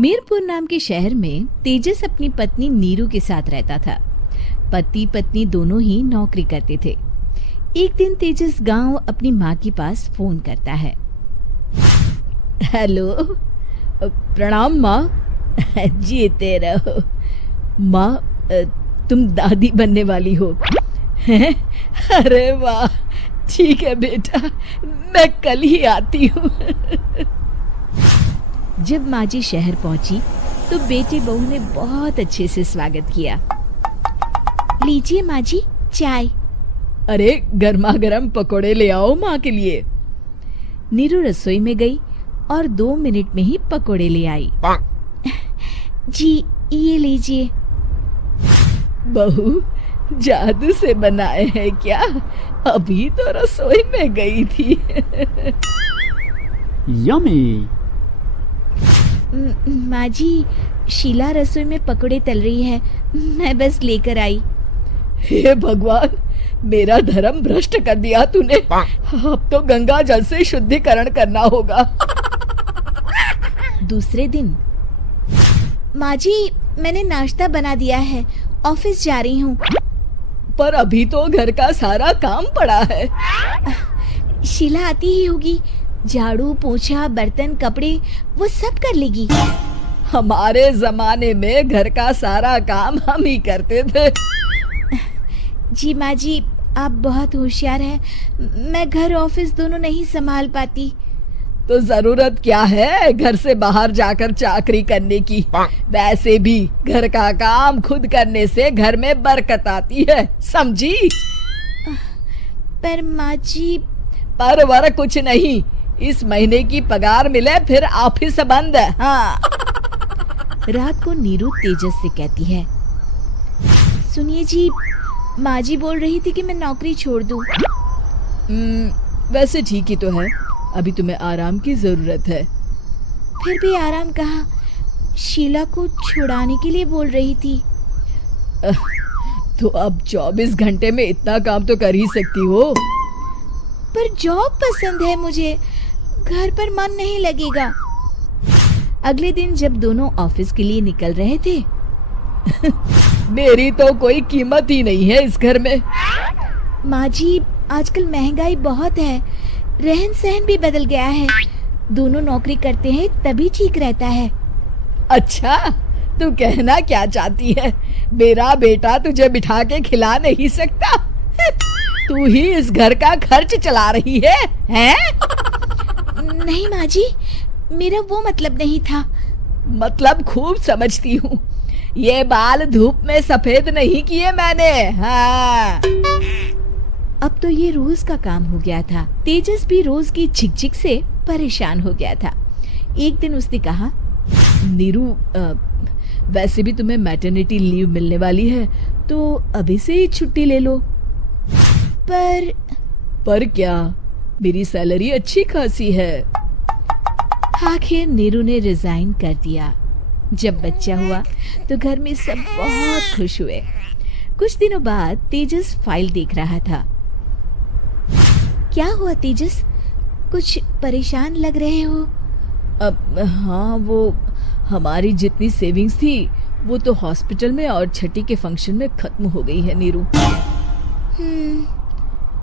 मीरपुर नाम के शहर में तेजस अपनी पत्नी नीरू के साथ रहता था। पति पत्नी दोनों ही नौकरी करते थे। एक दिन तेजस गांव अपनी माँ के पास फोन करता है। हेलो, प्रणाम माँ। जीते रहो माँ, तुम दादी बनने वाली हो। अरे वाह, ठीक है बेटा, मैं कल ही आती हूँ। जब माँ जी शहर पहुंची तो बेटे बहू ने बहुत अच्छे से स्वागत किया। लीजिए माँ जी चाय। अरे गर्मा गर्म पकोड़े ले आओ माँ के लिए। नीरू रसोई में गई और 2 मिनट में ही पकोड़े ले आई। जी ये लीजिए। बहू जादू से बनाए हैं क्या? अभी तो रसोई में गई थी। यम्मी। माँ जी, शीला रसोई में पकोड़े तल रही है, मैं बस लेकर आई। हे भगवान, मेरा धर्म भ्रष्ट कर दिया तूने। अब तो गंगा जल से शुद्धिकरण करना होगा। दूसरे दिन, माँ जी मैंने नाश्ता बना दिया है, ऑफिस जा रही हूँ। पर अभी तो घर का सारा काम पड़ा है। शीला आती ही होगी, झाड़ू पोछा बर्तन कपड़े वो सब कर लेगी। हमारे जमाने में घर का सारा काम हम ही करते थे। जी माँ जी, आप बहुत होशियार हैं, मैं घर ऑफिस दोनों नहीं संभाल पाती। तो जरूरत क्या है घर से बाहर जाकर चाकरी करने की? वैसे भी घर का काम खुद करने से घर में बरकत आती है, समझी? पर माँ जी। पर वर कुछ नहीं, इस महीने की पगार मिले फिर ऑफिस बंद है। हाँ। रात को नीरू तेजस से कहती है, सुनिए जी, माँ जी बोल रही थी कि मैं नौकरी छोड़ दूं। वैसे ठीक ही तो है, अभी तुम्हें आराम की जरूरत है। फिर भी आराम कहाँ, शीला को छुड़ाने के लिए बोल रही थी। तो अब 24 घंटे में इतना काम तो कर ही सकती हो। पर जॉब पसंद है मुझे, घर पर मन नहीं लगेगा। अगले दिन जब दोनों ऑफिस के लिए निकल रहे थे, मेरी तो कोई कीमत ही नहीं है इस घर में। माँ जी, आजकल महंगाई बहुत है, रहन सहन भी बदल गया है, दोनों नौकरी करते हैं तभी ठीक रहता है। अच्छा, तू कहना क्या चाहती है? मेरा बेटा तुझे बिठा के खिला नहीं सकता? तू ही इस घर का खर्च चला रही है, हैं? नहीं माँ जी, मेरा वो मतलब नहीं था। मतलब खूब समझती हूँ, ये बाल धूप में सफेद नहीं किए मैंने। हाँ। अब तो ये रोज का काम हो गया था। तेजस भी रोज की झिकझिक से परेशान हो गया था। एक दिन उसने कहा, नीरू, वैसे भी तुम्हें मैटरनिटी लीव मिलने वाली है, तो अभी से ही छुट्टी ले लो। पर क्या, मेरी सैलरी अच्छी खासी है। आखिर नीरू ने रिजाइन कर दिया। जब बच्चा हुआ तो घर में सब बहुत खुश हुए। कुछ दिनों बाद तेजस फाइल देख रहा था। क्या हुआ तेजस, कुछ परेशान लग रहे हो? हाँ, वो हमारी जितनी सेविंग्स थी वो तो हॉस्पिटल में और छठी के फंक्शन में खत्म हो गई है नीरू।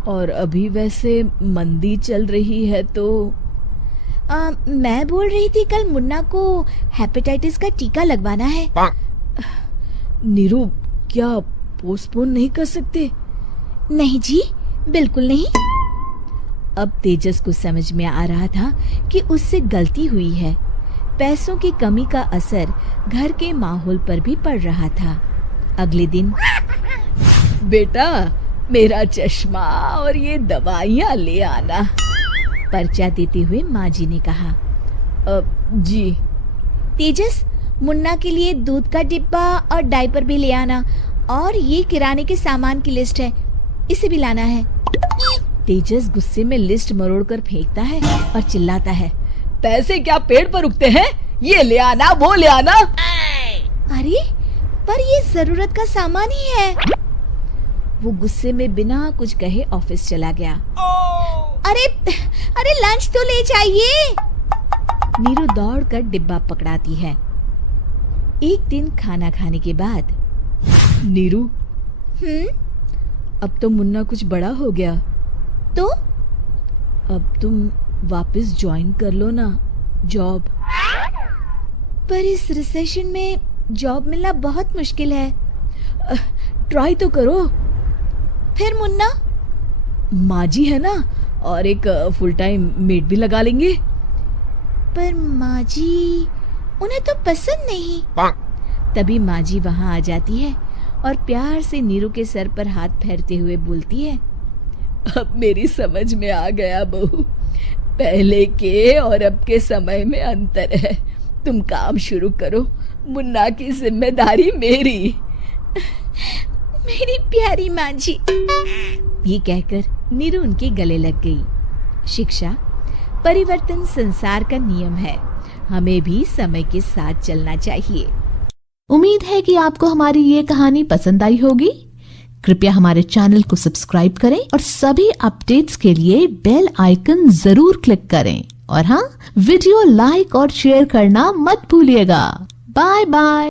और अभी वैसे मंदी चल रही है तो मैं बोल रही थी कल मुन्ना को हेपेटाइटिस का टीका लगवाना है। नीरू, क्या पोस्टपोन नहीं कर सकते? नहीं जी, बिल्कुल नहीं। अब तेजस को समझ में आ रहा था कि उससे गलती हुई है। पैसों की कमी का असर घर के माहौल पर भी पड़ रहा था। अगले दिन, बेटा मेरा चश्मा और ये दवाइयाँ ले आना, पर्चा देते हुए माँ जी ने कहा। जी। तेजस, मुन्ना के लिए दूध का डिब्बा और डायपर भी ले आना, और ये किराने के सामान की लिस्ट है, इसे भी लाना है। तेजस गुस्से में लिस्ट मरोड़कर फेंकता है और चिल्लाता है, पैसे क्या पेड़ पर उगते हैं? ये ले आना, वो ले आना। अरे पर ये जरूरत का सामान ही है। वो गुस्से में बिना कुछ कहे ऑफिस चला गया। अरे लंच तो ले जाइए। नीरू दौड़कर डिब्बा पकड़ाती है। एक दिन खाना खाने के बाद, नीरू, अब तो मुन्ना कुछ बड़ा हो गया, तो अब तुम वापस ज्वाइन कर लो ना जॉब। पर इस रिसेशन में जॉब मिलना बहुत मुश्किल है। ट्राई तो करो। फिर मुन्ना? माँ जी है ना, और एक फुल टाइम मेड भी लगा लेंगे। पर माँ जी, उन्हें तो पसंद नहीं। तभी माँ जी वहां आ जाती है और प्यार से नीरू के सर पर हाथ फेरते हुए बोलती है, अब मेरी समझ में आ गया बहू, पहले के और अब के समय में अंतर है। तुम काम शुरू करो, मुन्ना की जिम्मेदारी मेरी। मेरी प्यारी माँ जी। ये कहकर नीरू उनके गले लग गई। शिक्षा, परिवर्तन संसार का नियम है, हमें भी समय के साथ चलना चाहिए। उम्मीद है कि आपको हमारी ये कहानी पसंद आई होगी। कृपया हमारे चैनल को सब्सक्राइब करें और सभी अपडेट्स के लिए बेल आइकन जरूर क्लिक करें। और हाँ, वीडियो लाइक और शेयर करना मत भूलिएगा। Bye bye.